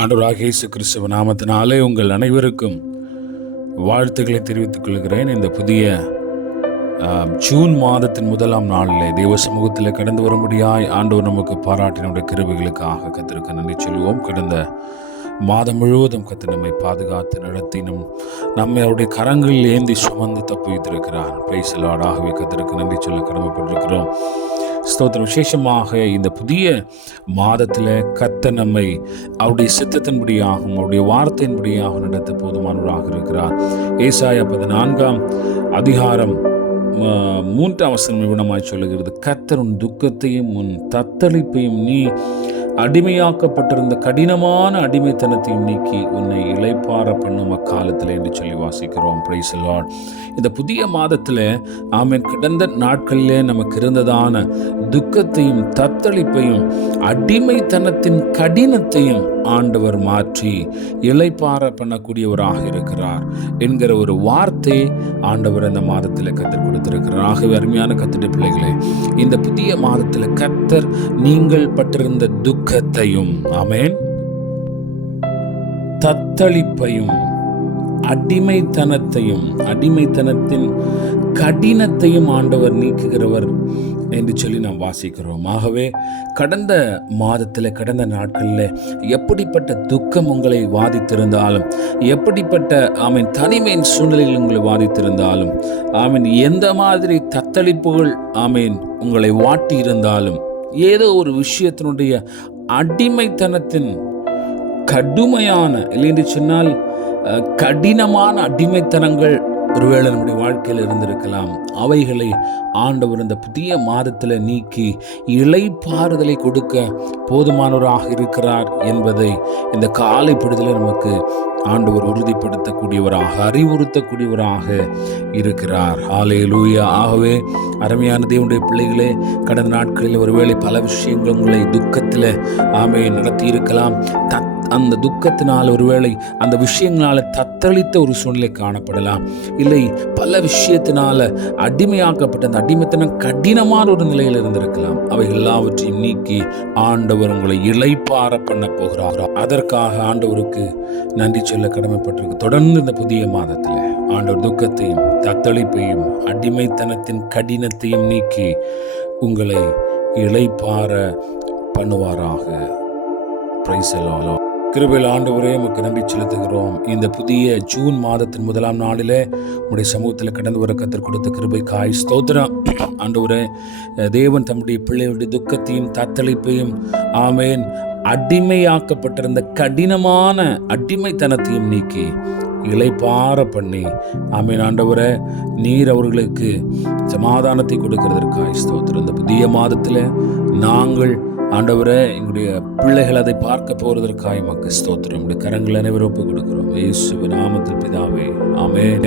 ஆண்டவராகிய இயேசு கிறிஸ்துவ நாமத்தினாலே உங்கள் அனைவருக்கும் வாழ்த்துக்களை தெரிவித்துக் கொள்கிறேன். இந்த புதிய ஜூன் மாதத்தின் முதலாம் நாளிலே தேவ சமூகத்தில் கடந்து வரும்படியாய் ஆண்டவர் நமக்கு பாராட்டினுடைய கிருபைகளுக்காக கர்த்தருக்கு நன்றி சொல்லுவோம். கடந்த மாதம் முழுவதும் கர்த்தர் நம்மை பாதுகாத்து நடத்தி நம்மை அவருடைய கரங்களில் ஏந்தி சுமந்து தப்பு வைத்திருக்கிறார். Praise the Lord. ஆகவே கர்த்தருக்கு நன்றி சொல்ல கடமைப்பட்டிருக்கிறோம். ஸ்தோத்திரம். விசேஷமாக இந்த புதிய மாதத்தில் கர்த்தர் நம்மை அவருடைய சித்தத்தின்படியாகவும் அவருடைய வார்த்தையின்படியாகவும் நடத்த போதுமானவராக இருக்கிறார். ஏசாயா 14 அதிகாரம் 3 வசனம் விவரமாய் சொல்லுகிறது, கர்த்தர் உன் துக்கத்தையும் உன் தத்தளிப்பையும் நீ அடிமையாக்கப்பட்டிருந்த கடினமான அடிமைத்தனத்தையும் நீக்கி உன்னை இளைப்பார பண்ணும் அக்காலத்தில் என்று சொல்லி வாசிக்கிறோம். Praise the Lord. இந்த புதிய மாதத்தில் ஆமென், கடந்த நாட்களிலே நமக்கு இருந்ததான துக்கத்தையும் தத்தளிப்பையும் அடிமைத்தனத்தின் கடினத்தையும் ஆண்டவர் மாற்றி இளைப்பார பண்ணக்கூடியவராக இருக்கிறார் என்கிற ஒரு வார்த்தை ஆண்டவர் இந்த மாதத்தில் கர்த்தர் கொடுத்திருக்கிறார். ஆகவே அருமையான கர்த்தருடைய பிள்ளைகளே, இந்த புதிய மாதத்தில் கர்த்தர் நீங்கள் பட்டிருந்த துக்கத்தையும் ஆமென் தத்தளிப்பையும் அடிமைத்தனத்தின் கடினத்தையும் ஆண்டவர் நீக்குகிறவர் என்று சொல்லி நாம் வாசிக்கிறோம். ஆகவே கடந்த மாதத்தில் கடந்த நாட்களில் எப்படிப்பட்ட துக்கம் உங்களை வாதித்திருந்தாலும், எப்படிப்பட்ட தனிமையின் சூழ்நிலையில் உங்களை வாதித்திருந்தாலும், எந்த மாதிரி தத்தளிப்புகள் உங்களை வாட்டி இருந்தாலும், ஏதோ ஒரு விஷயத்தினுடைய அடிமைத்தனத்தின் கடுமையான இல்லை என்று சொன்னால் கடினமான அடிமைத்தனங்கள் ஒருவேளை நம்முடைய வாழ்க்கையில் இருந்திருக்கலாம். அவைகளை ஆண்டவர் இந்த புதிய மாதத்தில் நீக்கி இளைப்பாறுதலை கொடுக்க போதுமானவராக இருக்கிறார் என்பதை இந்த காலை பொழுதில் நமக்கு ஆண்டவர் உறுதிப்படுத்தக்கூடியவராக அறிவுறுத்தக்கூடியவராக இருக்கிறார். ஹல்லேலூயா. ஆகவே அருமையான தேவனுடைய பிள்ளைகளே, கடந்த நாட்களில் ஒருவேளை பல விஷயங்கள் உங்களை துக்கத்தில் நடத்தி இருக்கலாம். அந்த துக்கத்தினால் ஒருவேளை அந்த விஷயங்களால் தத்தளித்த ஒரு சூழ்நிலை காணப்படலாம். இல்லை, பல விஷயத்தினால அடிமையாக்கப்பட்ட அந்த அடிமைத்தனம் கடினமான ஒரு நிலையில் இருந்திருக்கலாம். அவை எல்லாவற்றையும் நீக்கி ஆண்டவர் உங்களை இளைப்பார பண்ண போகிறார். அதற்காக ஆண்டவருக்கு நன்றி சொல்ல கடமைப்பட்டிருக்கு. தொடர்ந்து இந்த புதிய மாதத்தில் ஆண்டவர் துக்கத்தையும் தத்தளிப்பையும் அடிமைத்தனத்தின் கடினத்தையும் நீக்கி உங்களை இளைப்பார பண்ணுவாராக. Praise the Lord. கிருபையில் ஆண்டவரே உமக்கு நன்றி செலுத்துகிறோம். இந்த புதிய ஜூன் மாதத்தின் முதலாம் நாளிலே உம்முடைய சமூகத்தில் கடந்து வர கர்த்தர் கொடுத்த கிருபைக்காய் ஸ்தோத்திரம். ஆண்டவரே, தேவன் தம்முடைய பிள்ளைகளுடைய துக்கத்தையும் தத்தளிப்பையும் ஆமென் அடிமையாக்கப்பட்டிருந்த கடினமான அடிமைத்தனத்தையும் நீக்கி இளைப்பார பண்ணி ஆமென் ஆண்டவரே, நீர் அவர்களுக்கு சமாதானத்தை கொடுக்கிறதற்காய் ஸ்தோத்திரம். இந்த புதிய மாதத்தில் நாங்கள் ஆண்டவரே, எங்களுடைய பிள்ளைகள் அதை பார்க்க போறதற்காக மக்கு ஸ்தோத்திரம். கரங்கள் அனைவரும் ஒப்புக் கொடுக்கிறோம். இயேசுவின் நாமத்தில் பிதாவே, ஆமென்.